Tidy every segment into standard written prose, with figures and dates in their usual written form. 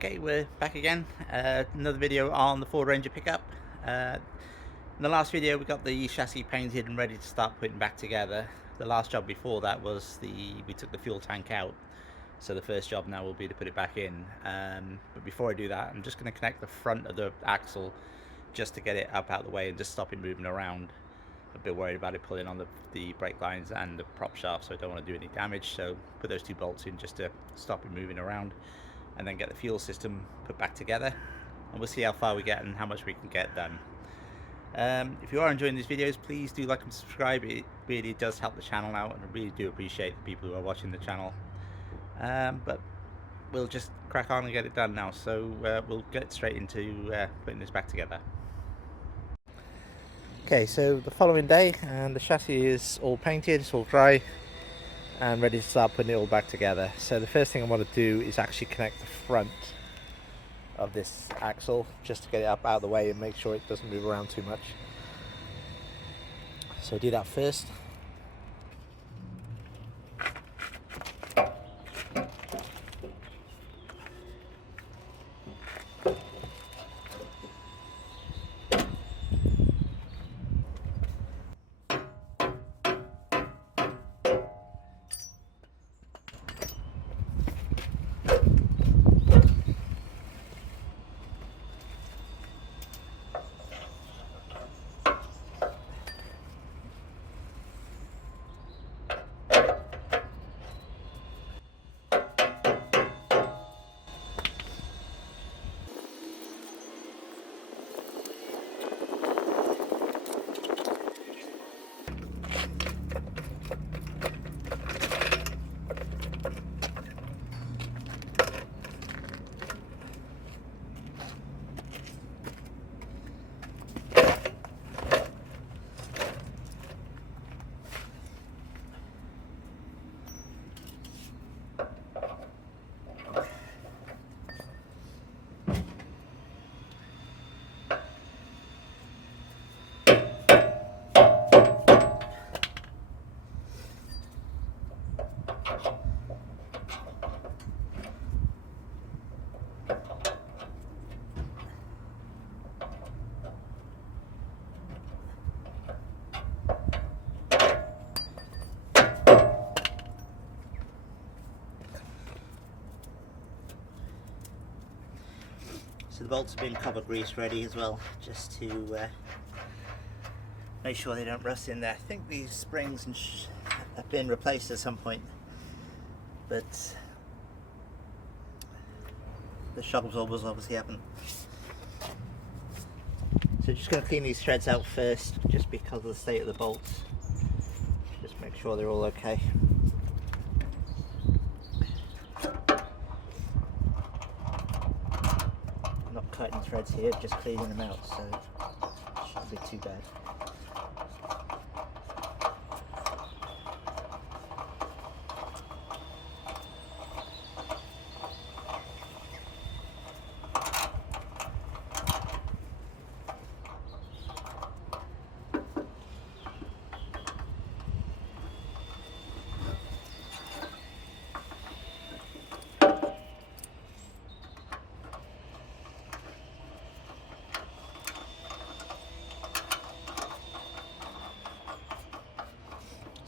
Okay, we're back again. Another video on the Ford Ranger pickup. In the last video we got the chassis painted and ready to start putting back together. The last job before that was we took the fuel tank out. So the first job now will be to put it back in. But before I do that, I'm just going to connect the front of the axle just to get it up out of the way and just stop it moving around. I'm a bit worried about it pulling on the brake lines and the prop shaft, so I don't want to do any damage. So put those two bolts in just to stop it moving around, and then get the fuel system put back together, and we'll see how far we get and how much we can get done. If you are enjoying these videos, please do like and subscribe. It really does help the channel out, and I really do appreciate the people who are watching the channel. But we'll just crack on and get it done now, so we'll get straight into putting this back together. Okay, so the following day, and the chassis is all painted, it's all dry and ready to start putting it all back together. So the first thing I want to do is actually connect the front of this axle just to get it up out of the way and make sure it doesn't move around too much. So do that first. So the bolts have been copper grease ready as well, just to make sure they don't rust in there. I think these springs have been replaced at some point, but the shock absorbers obviously haven't. So just going to clean these threads out first, just because of the state of the bolts. Just make sure they're all okay. Not cutting threads here, just cleaning them out, so it shouldn't be too bad.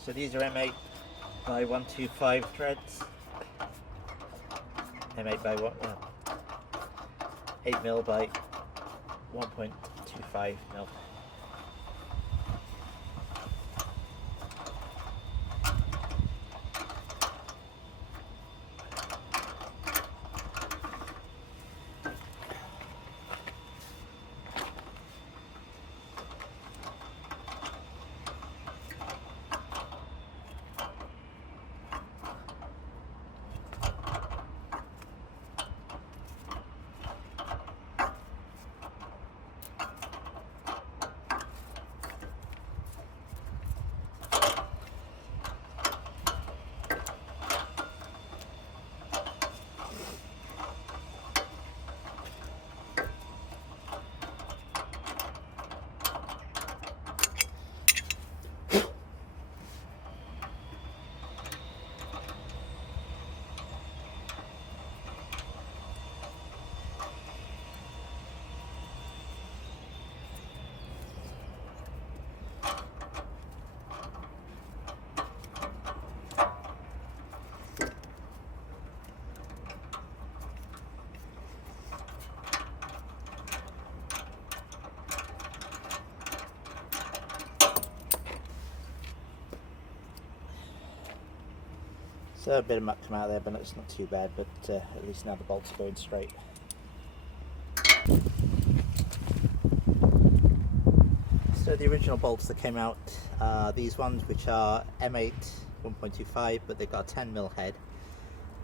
So these are M8 by 125 threads. M8 by 8mm by 1.25mm. So a bit of muck come out there, but it's not too bad, but at least now the bolts are going straight. So the original bolts that came out are these ones, which are M8 1.25, but they've got a 10mm head.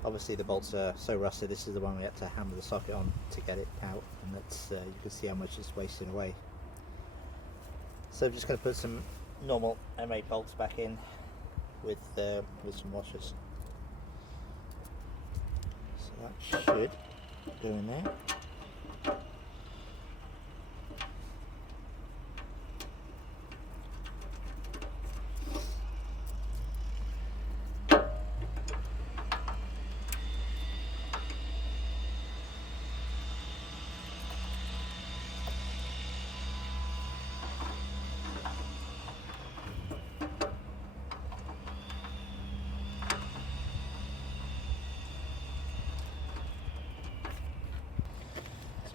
Obviously the bolts are so rusted, this is the one we had to hammer the socket on to get it out, and that's you can see how much it's wasting away. So I'm just going to put some normal M8 bolts back in with some washers. So that should go in there.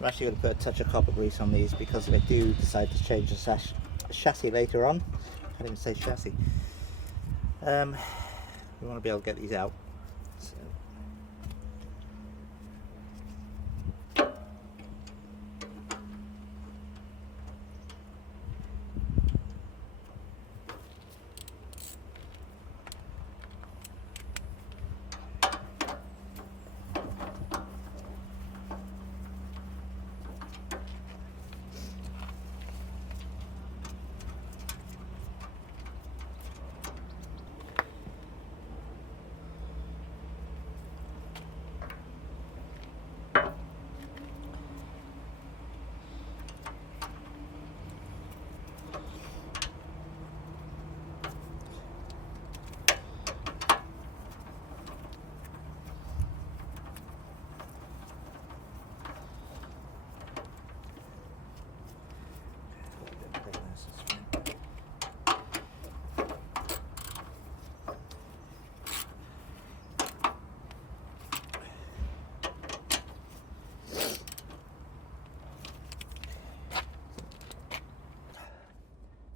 I'm actually going to put a touch of copper grease on these, because if I do decide to change the chassis later on, I can't even say chassis, we want to be able to get these out. So.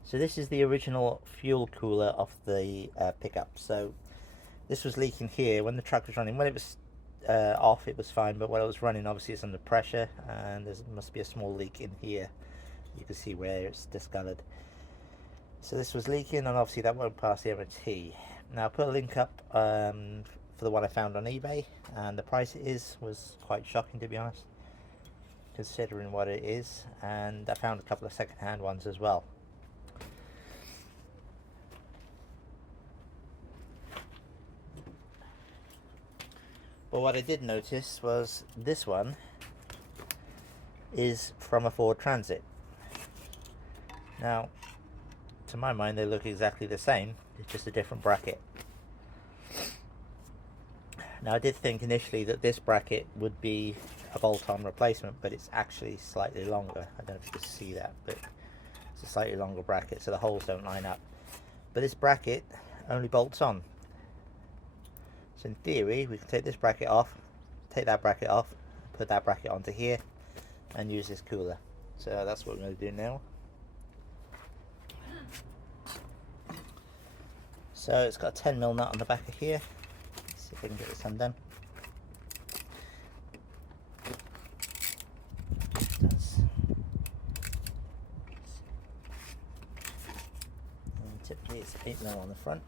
So this is the original fuel cooler of the pickup. So this was leaking here when the truck was running. When it was off, it was fine, but when it was running, obviously it's under pressure, and there must be a small leak in here. You can see where it's discolored. So this was leaking, and obviously that won't pass the MOT. Now I'll put a link up for the one I found on eBay, and the price was quite shocking, to be honest, considering what it is. And I found a couple of second-hand ones as well. But what I did notice was this one is from a Ford Transit. Now, to my mind, they look exactly the same. It's just a different bracket. Now, I did think initially that this bracket would be a bolt-on replacement, but it's actually slightly longer. I don't know if you can see that, but it's a slightly longer bracket, so the holes don't line up. But this bracket only bolts on. So in theory, we can take this bracket off, take that bracket off, put that bracket onto here, and use this cooler. So that's what we're going to do now. So it's got a 10mm nut on the back of here. Let's see if I can get this undone. It does. And typically it's 8mm on the front.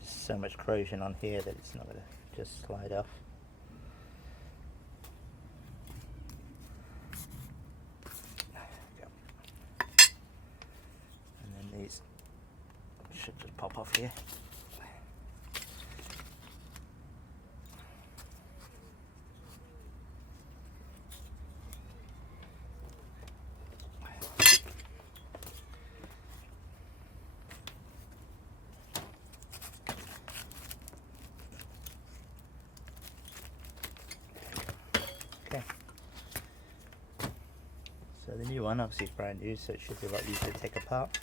So much corrosion on here that it's not going to just slide off. And then Just pop off here. Okay. So the new one obviously is brand new, so it should be a lot easier to take apart.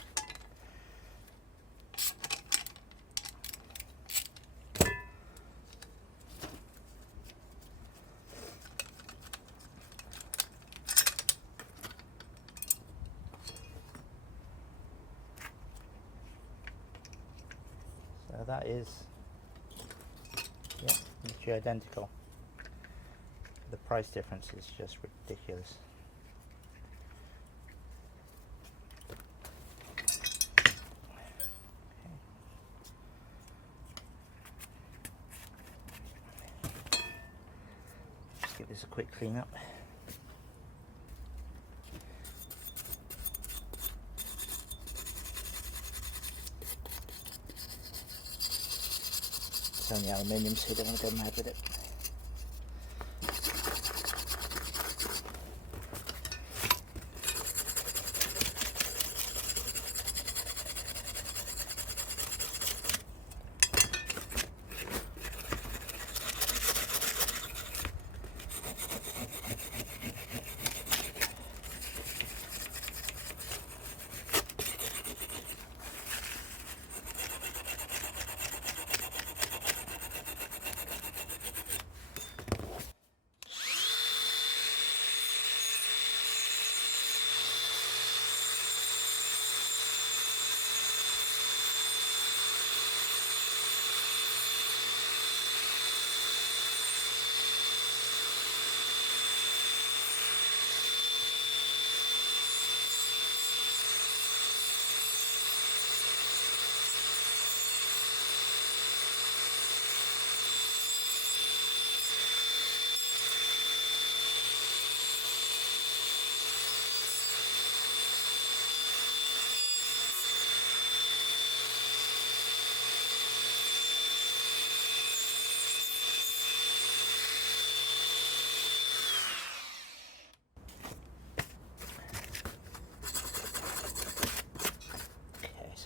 So that is, yeah, literally identical. The price difference is just ridiculous. Just give this a quick clean up. It's only aluminium, so you don't want to go mad with it.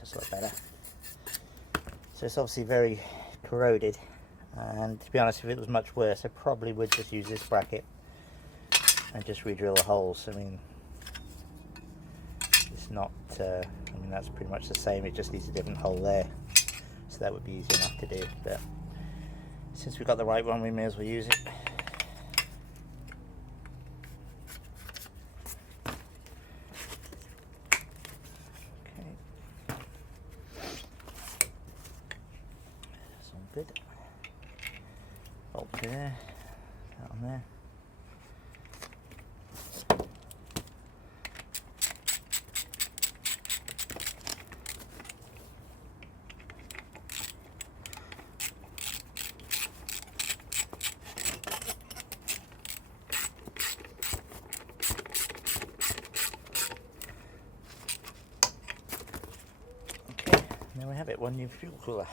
It's a lot better. So it's obviously very corroded, and to be honest, if it was much worse, I probably would just use this bracket and just re-drill the holes. I mean, it's not, I mean, that's pretty much the same, it just needs a different hole there, so that would be easy enough to do. But since we've got the right one, we may as well use it. Good. Bolt there, that on there. Okay, there we have it, one new fuel cooler.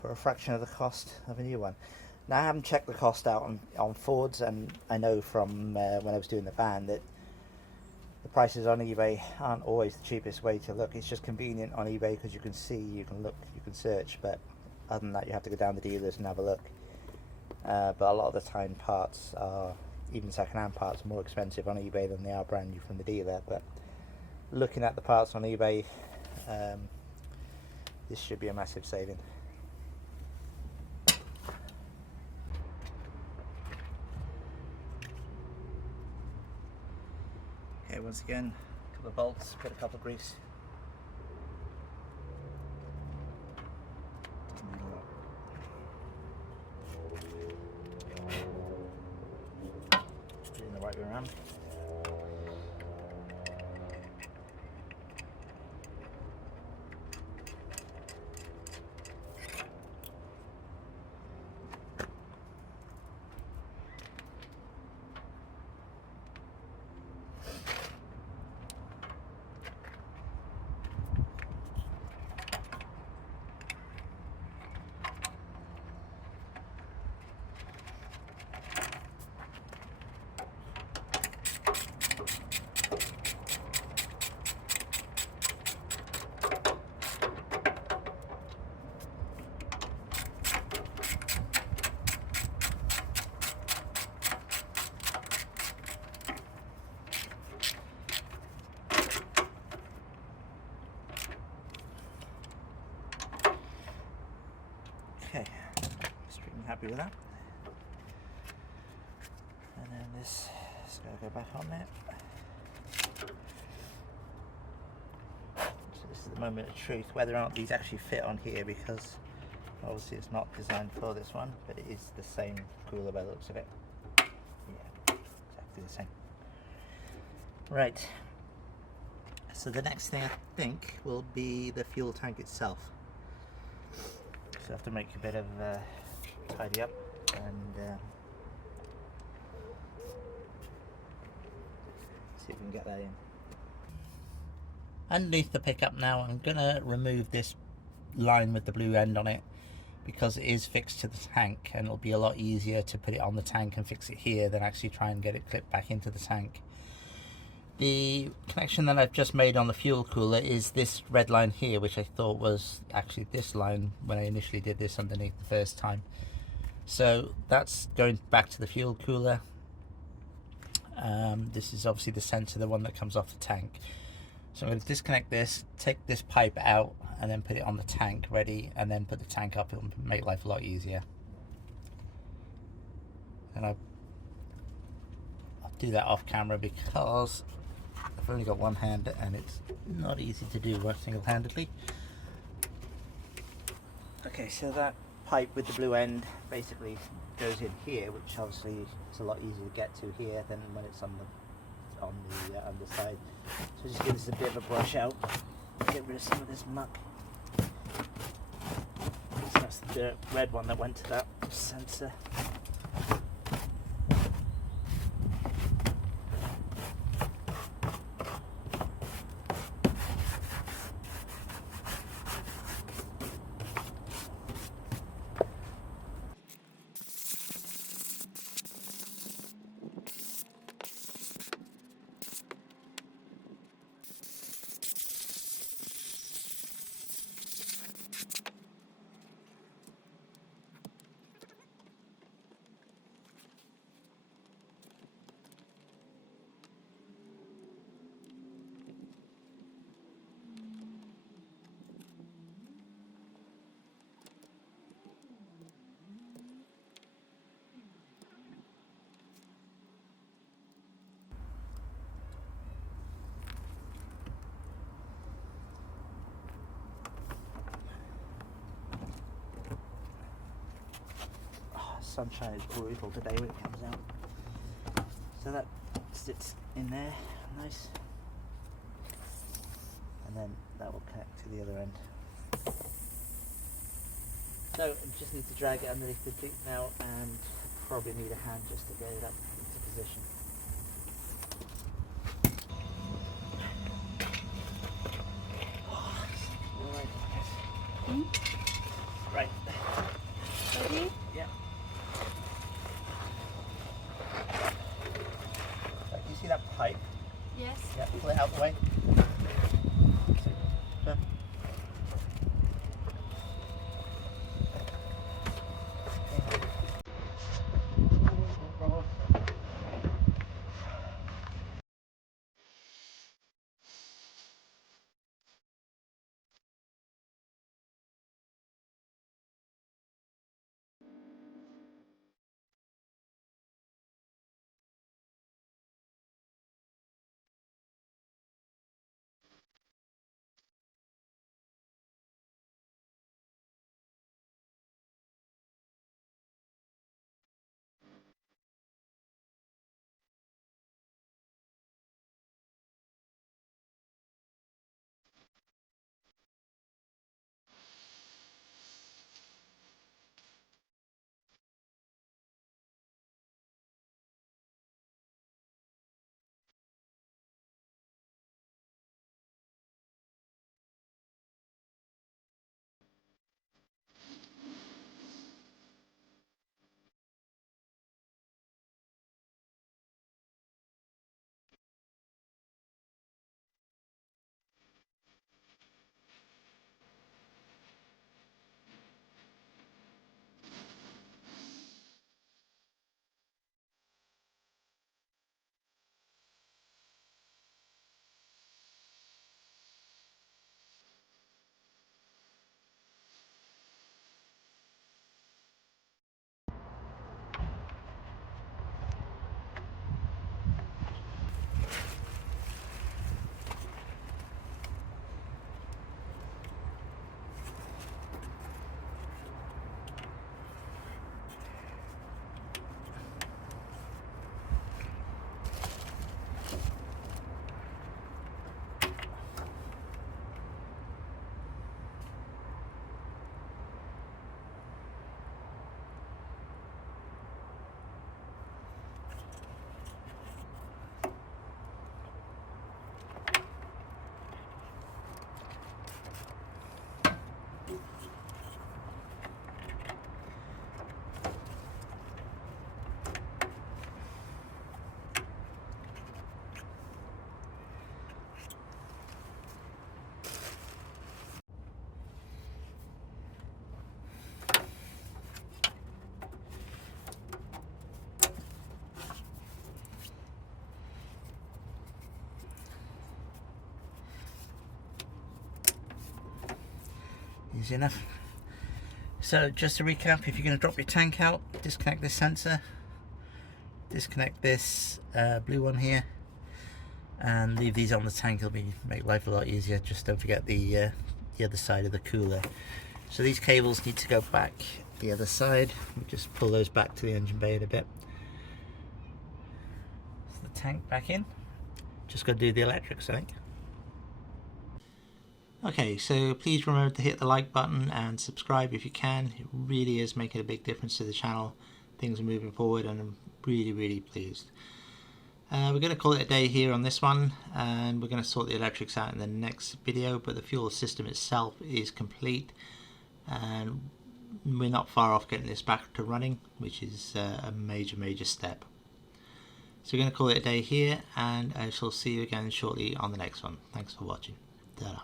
For a fraction of the cost of a new one. Now, I haven't checked the cost out on Fords, and I know from when I was doing the van that the prices on eBay aren't always the cheapest way to look. It's just convenient on eBay because you can see, you can look, you can search, but other than that you have to go down the dealers and have a look. But a lot of the time parts are, even second-hand parts, are more expensive on eBay than they are brand new from the dealer. But looking at the parts on eBay, this should be a massive saving. Okay, once again, a couple of bolts, put a couple of grease. Put it in the right way around. Okay, extremely happy with that. And then this is going to go back on there. So this is the moment of truth, whether or not these actually fit on here, because obviously it's not designed for this one, but it is the same cooler by the looks of it. Yeah, exactly the same. Right, so the next thing I think will be the fuel tank itself. So I have to make a bit of tidy up and see if we can get that in. Underneath the pickup now, I'm going to remove this line with the blue end on it, because it is fixed to the tank, and it'll be a lot easier to put it on the tank and fix it here than actually try and get it clipped back into the tank. The connection that I've just made on the fuel cooler is this red line here, which I thought was actually this line when I initially did this underneath the first time. So that's going back to the fuel cooler. This is obviously the sensor, the one that comes off the tank. So I'm going to disconnect this, take this pipe out, and then put it on the tank ready, and then put the tank up. It'll make life a lot easier. And I'll do that off camera because I've only got one hand and it's not easy to do single-handedly. Okay, so that pipe with the blue end basically goes in here, which obviously is a lot easier to get to here than when it's on the underside. So just give this a bit of a brush out, get rid of some of this muck. So that's the red one that went to that sensor. Sunshine is brutal today when it comes out. So that sits in there, nice. And then that will connect to the other end. So I just need to drag it underneath the boot now, and probably need a hand just to get it up into position. Right. Ready? Yeah. Right, you see that pipe? Yes. Yeah, pull it out the way. Easy enough. So just to recap, if you're going to drop your tank out, disconnect this sensor, disconnect this blue one here, and leave these on the tank. It'll make life a lot easier. Just don't forget the other side of the cooler. So these cables need to go back the other side. We just pull those back to the engine bay in a bit. So the tank back in. Just got to do the electrics, I think. Okay, so please remember to hit the like button and subscribe if you can. It really is making a big difference to the channel. Things are moving forward and I'm really pleased. We're going to call it a day here on this one, and we're going to sort the electrics out in the next video, but the fuel system itself is complete and we're not far off getting this back to running, which is a major step. So we're going to call it a day here, and I shall see you again shortly on the next one. Thanks for watching. Ta-ra.